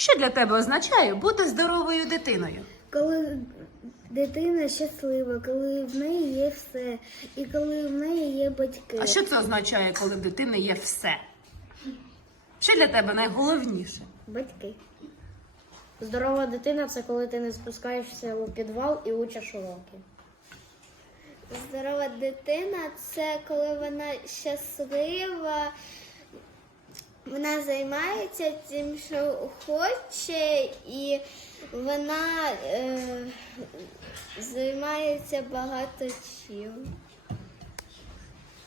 Що для тебе означає бути здоровою дитиною? Коли дитина щаслива, коли в неї є все, і коли в неї є батьки. А що це означає, коли в дитини є все? Що для тебе найголовніше? Батьки. Здорова дитина це коли ти не спускаєшся у підвал і учиш уроки. Здорова дитина це коли вона щаслива, вона займається тим, що хоче, і вона е, займається багато чим.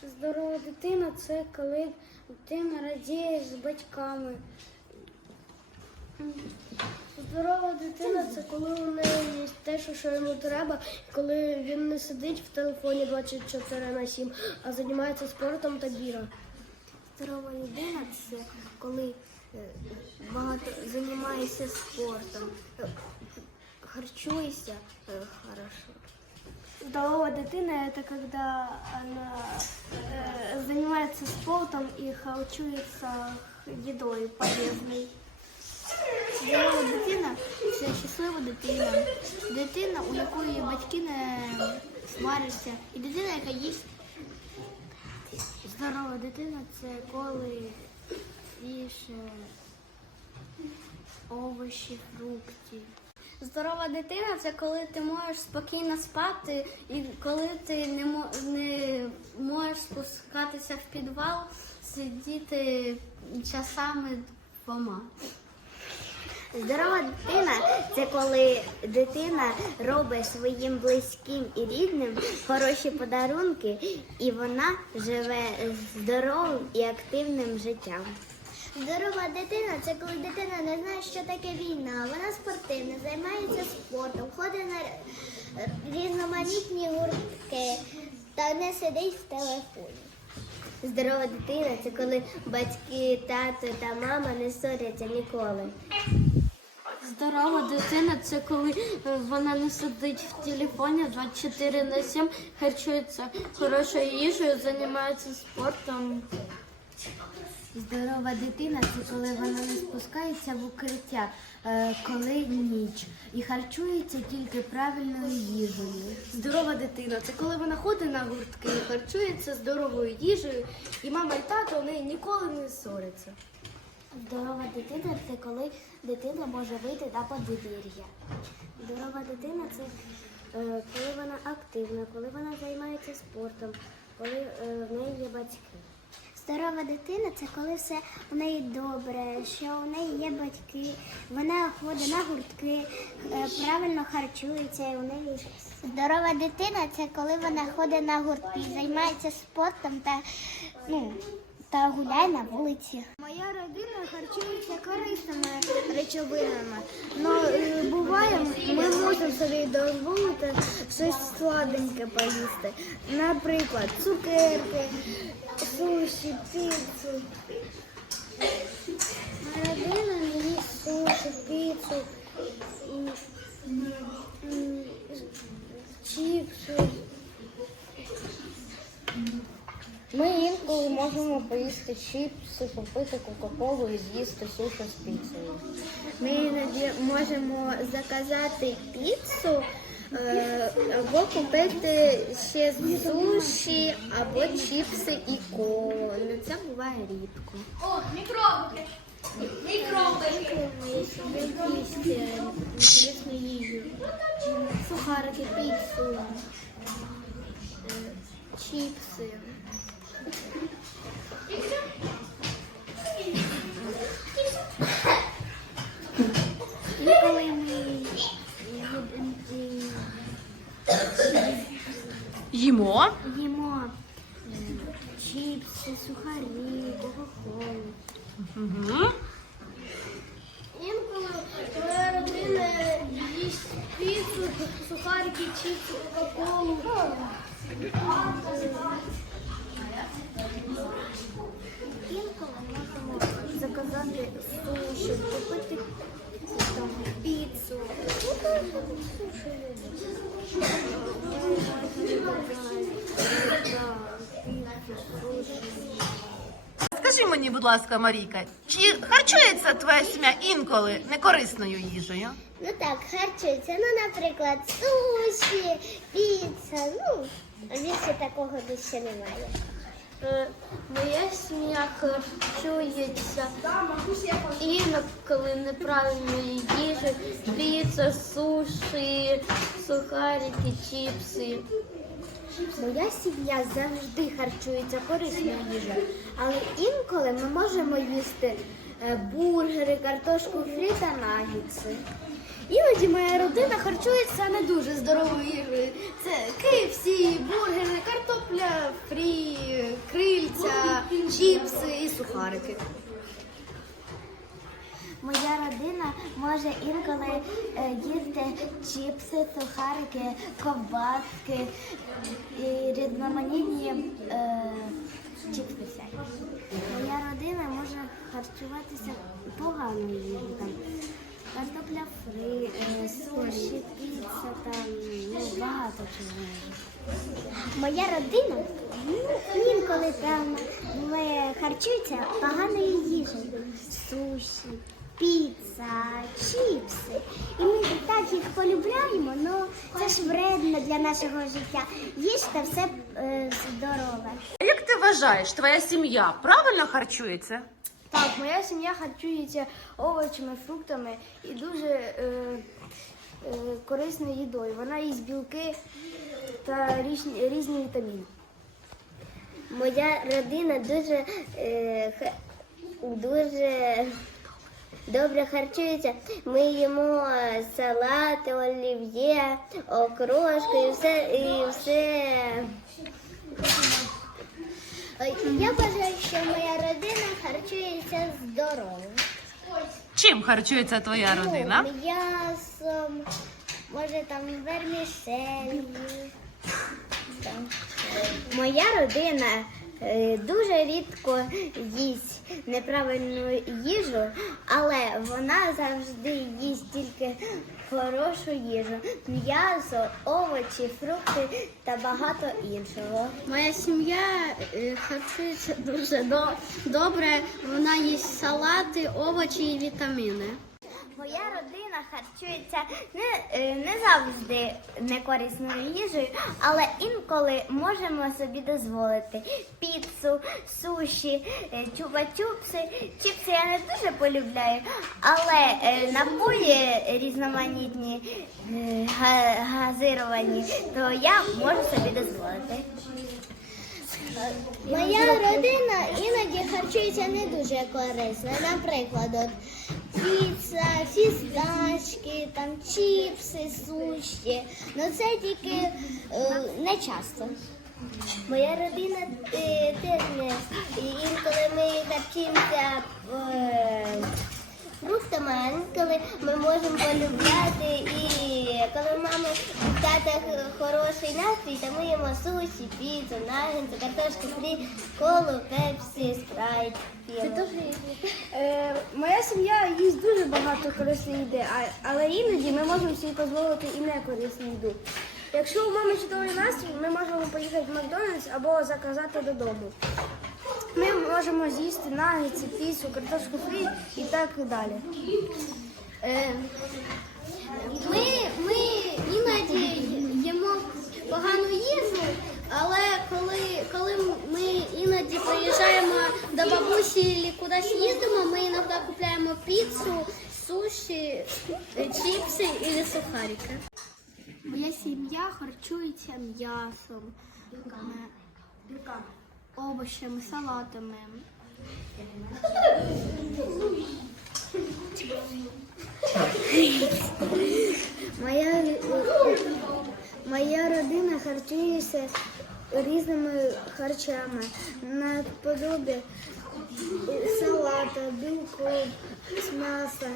Здорова дитина це коли дитина радіє з батьками. Здорова дитина це коли у неї є те, що, йому треба, коли він не сидить в телефоні 24 на 7, а займається спортом та бігає. Здорова людина це коли е, багато займаєшся спортом, е, харчуєшся е, хорошо. Здоровая дитина это когда она э, занимается спортом и харчуется едой полезной. Здорова дитина це щаслива дитина. Дитина, у якої батьки не сваряться. І дитина, яка їсть. Здорова дитина це коли їш овочі, фрукти. Здорова дитина це коли ти можеш спокійно спати, і коли ти не, мо- не можеш спускатися в підвал, сидіти часами вдома. Здорова дитина це коли дитина робить своїм близьким і рідним хороші подарунки, і вона живе здоровим і активним життям. Здорова дитина це коли дитина не знає, що таке війна. Вона спортивна, займається спортом, ходить на різноманітні гуртки та не сидить в телефоні. Здорова дитина це коли батьки, тато та мама не ссоряться ніколи. Здорова дитина це коли е, вона не сидить в телефоні 24 на 7, харчується хорошою їжею, займається спортом. Здорова дитина це коли вона не спускається в укриття, е, коли ніч, і харчується тільки правильною їжею. Здорова дитина це коли вона ходить на гуртки, і харчується здоровою їжею, і мама і тато у неї ніколи не ссоряться. Здорова дитина це коли дитина може вийти на подвір'я. Здорова дитина це е, коли вона активна, коли вона займається спортом, коли е, в неї є батьки. Здорова дитина це коли все у неї добре, що у неї є батьки, вона ходить на гуртки, е, правильно харчується, і у неї здорова дитина це коли вона ходить на гуртки, займається спортом та ну та гуляє на вулиці. Моя родина харчується корисними речовинами. Ну буває, ми можемо собі дозволити щось сладеньке поїсти. Наприклад, цукерки, суші, піцу. Моя родина не їсть суші, піцу, м, м, чіпси. Ми інколи можемо поїсти чіпси, попити кока-колу і з'їсти суші з піцею. Ми іноді можемо заказати піцу е, або купити ще суші, або чіпси і колу. Ну, Це буває рідко. О, мікроби! Мікроби! Корисну їжу. Сухарики, піцу, е, чіпси. Їмо. Їмо чіпси, сухарі, кока-колу. Угу. Інколи моя родина їсть піцу, сухарики, чіпси, кока-колу. Інколи можемо заказати суші, купити там піцу. скажи мені, будь ласка, Марійка, чи харчується твоя сім'я інколи некорисною їжею? Ну так, харчується. Ну, наприклад, суші, піца. Ну, більше такого більше немає. Е, Моя сім'я харчується інколи неправильної їжі, піца, суші, сухарики, чіпси. Моя сім'я завжди харчується корисною їжею, але інколи ми можемо їсти е, бургери, картошку фрі та нагітси. Іноді моя родина харчується не дуже здоровою їжею. Це KFC, бургери, картопля, фрі, крильця, чіпси і сухарики. Моя родина може інколи е, їсти чіпси, сухарики, ковбаски і різноманітні е, чіпси. Моя родина може харчуватися поганою їжею. Картопля фри, е, суші, піца, там ну, багато чого. Моя родина ну, інколи там харчується поганою їжею. Суші, піца, чіпси. І ми так їх полюбляємо, але це ж вредно для нашого життя. Їжте все е, здорове. Як ти вважаєш, твоя сім'я правильно харчується? Так, моя сім'я харчується овочами, фруктами і дуже е, е, корисною їдою. Вона їсть білки та різні, різні вітаміни. Моя родина дуже, е, дуже добре харчується. Ми їмо е, салати, олів'є, окрошку і все. І все. Я вважаю, що моя харчується здорово. Чим харчується твоя родина? Ну, м'ясом, може там вермішелі. Там. Моя родина е, дуже рідко їсть неправильну їжу, але вона завжди їсть тільки хорошу їжу, м'ясо, овочі, фрукти та багато іншого. Моя сім'я е, харчується дуже добре. Вона їсть салати, овочі і вітаміни. Моя родина харчується не, е, не завжди некорисною їжею, але інколи можемо собі дозволити піцу, суші, е, чупа-чупси. Чіпси я не дуже полюбляю, але е, напої різноманітні, газировані, то я можу собі дозволити. Моя родина іноді харчується не дуже корисно. Наприклад, от піца, фісташки, там чіпси, суші. Ну це тільки е, не часто. Моя родина е, теж і інколи ми харчуємося е, фруктами, а інколи ми можемо полюбляти і коли в мами тата хороший настрій, то ми їмо суші, піцу, нагінцю, картошку фрі, колу, пепсі, спрайт. п'ємо. Е, моя сім'я їсть дуже багато корисної їди, але іноді ми можемо собі дозволити і некорисну їду. Якщо у мами чудовий настрій, ми можемо поїхати в Макдональдс або заказати додому. Ми можемо з'їсти нагетси, піцу, картошку фрі і так далі. Е, ми, ми іноді їмо погану їжу, але коли, коли ми іноді приїжджаємо до бабусі чи кудись їздимо, ми іноді купуємо піцу, суші, чіпси і сухарики. Моя сім'я харчується м'ясом, овочами, салатами. Моя, моя родина харчується різними харчами наподобі салата, білку, м'яса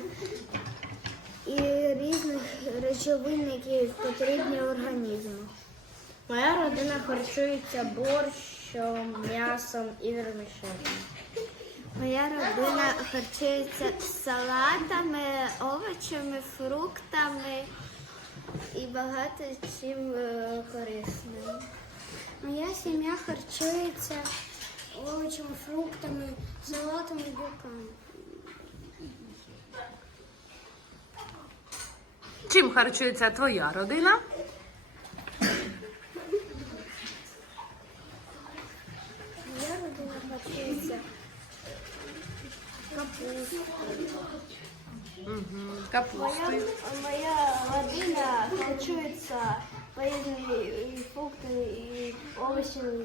і різних речовин, які потрібні організму. Моя родина харчується борщом, м'ясом і вермішелем. Моя родина харчується салатами, овочами, фруктами і багато чим е, корисним. Моя сім'я харчується овочами, фруктами, салатами, білками. Чим харчується твоя родина? Моя родина харчується капустою. Угу. Моя, моя родина харчується і овочами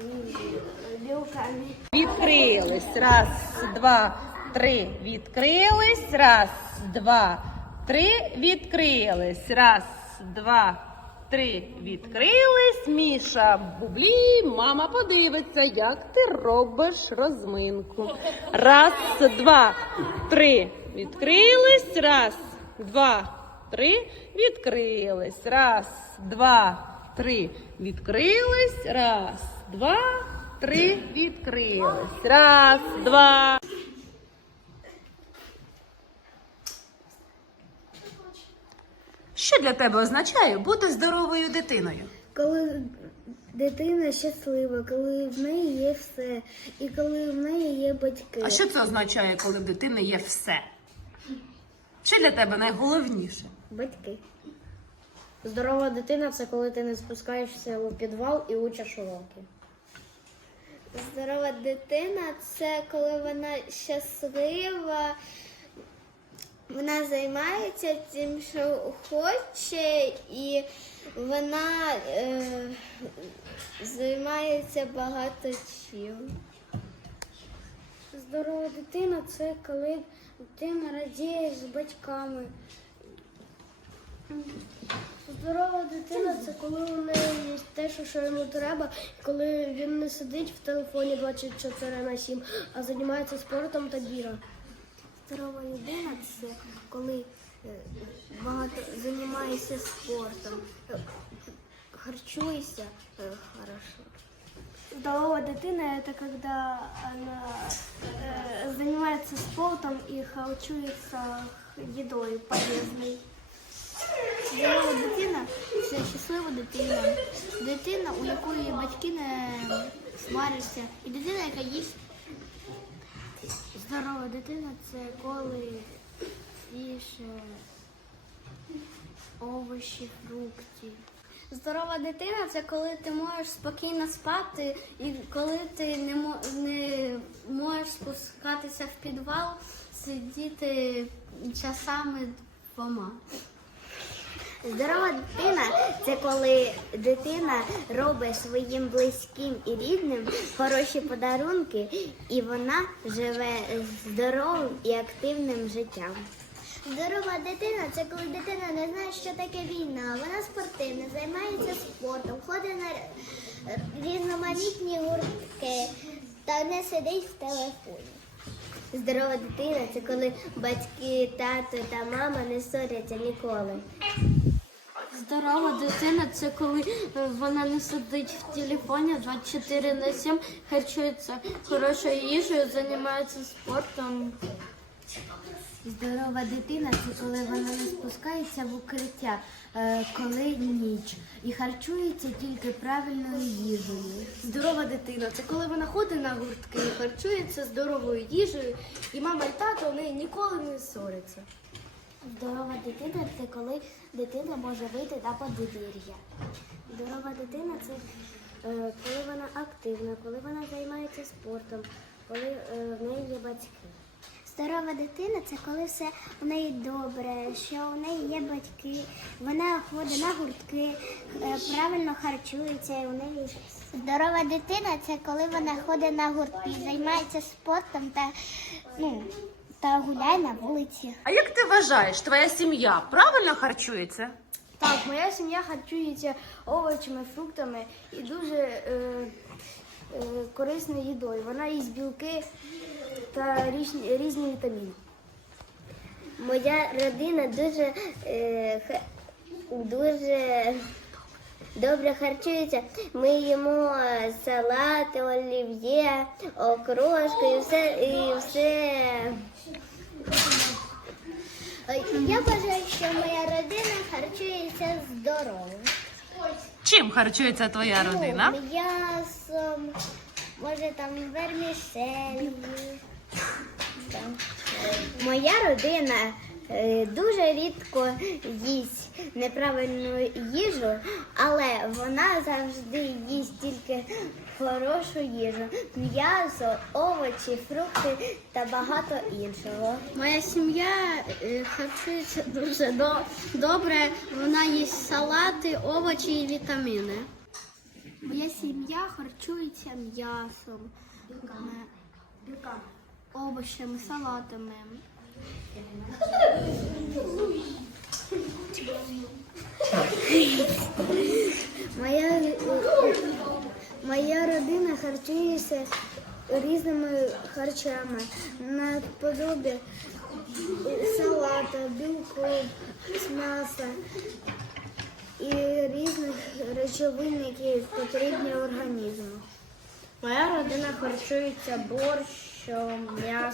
і білками. Відкрились. Раз, два, три. Відкрились. Раз, два, три. Відкрились. Раз, два, три. Відкрились. Міша бублі. Мама подивиться, як ти робиш розминку. Раз, два, три. Відкрились. Раз, два, три. Відкрились. Раз, два, три. Відкрились. Раз, два, три. Відкрились. Раз, два. Що для тебе означає бути здоровою дитиною? Коли дитина щаслива, коли в неї є все, і коли в неї є батьки. А що це означає, коли в дитини є все? Що для тебе найголовніше? Батьки. Здорова дитина це коли ти не спускаєшся у підвал і учиш уроки. Здорова дитина це коли вона щаслива, вона займається тим, що хоче, і вона е, займається багато чим. Здорова дитина це коли дитина радіє з батьками. Здорова дитина це коли у неї є те, що, йому треба, коли він не сидить в телефоні 24 на 7, а займається спортом та бігає. Здорова людина це коли е, багато займаєшся спортом, е, харчуєшся е, хорошо. Здоровая дитина это когда она э, занимается спортом и харчуется едой полезной. Здорова дитина це щаслива дитина. Дитина, у якої батьки не сваряться, і дитина, яка їсть Здорова дитина це коли їш овочі, фрукти. Здорова дитина це коли ти можеш спокійно спати, і коли ти не, мо- не можеш спускатися в підвал, сидіти часами вдома. Здорова дитина це коли дитина робить своїм близьким і рідним хороші подарунки, і вона живе здоровим і активним життям. Здорова дитина це коли дитина не знає, що таке війна. Вона спортивна, займається спортом, ходить на різноманітні гуртки та не сидить в телефоні. Здорова дитина це коли батьки, тато та мама не ссоряться ніколи. Здорова дитина це коли е, вона не сидить в телефоні 24 на 7, харчується хорошою їжею, займається спортом. Здорова дитина це коли вона не спускається в укриття, е, коли ніч, і харчується тільки правильною їжею. Здорова дитина це коли вона ходить на гуртки, і харчується здоровою їжею, і мама і тато в неї ніколи не ссоряться. Здорова дитина це коли дитина може вийти на подвір'я. Здорова дитина це е, коли вона активна, коли вона займається спортом, коли е, в неї є батьки. Здорова дитина це коли все у неї добре, що у неї є батьки, вона ходить на гуртки, е, правильно харчується, і у неї здорова дитина це коли вона ходить на гуртки, займається спортом та ну та гуляє на вулиці. А як ти вважаєш, твоя сім'я правильно харчується? Так, моя сім'я харчується овочами, фруктами і дуже е, е, корисною їдою. Вона їсть білки та різні, різні вітаміни. Моя родина дуже, е, ха- дуже добре харчується. Ми їмо салати, олів'є, окрошку і все. І все. Я вважаю, що моя родина харчується здорово. Чим харчується твоя родина? М'ясом, може там вермішель. Моя родина е, дуже рідко їсть неправильну їжу, але вона завжди їсть тільки хорошу їжу, м'ясо, овочі, фрукти та багато іншого. Моя сім'я е, харчується дуже добре. Вона їсть салати, овочі і вітаміни. Моя сім'я харчується м'ясом, е, овочами, салатами. Моя, е, моя родина харчується різними харчами наподобі салата, білку, м'яса і різних речовин, які потрібні організму. Моя родина харчується борщом, м'ясом.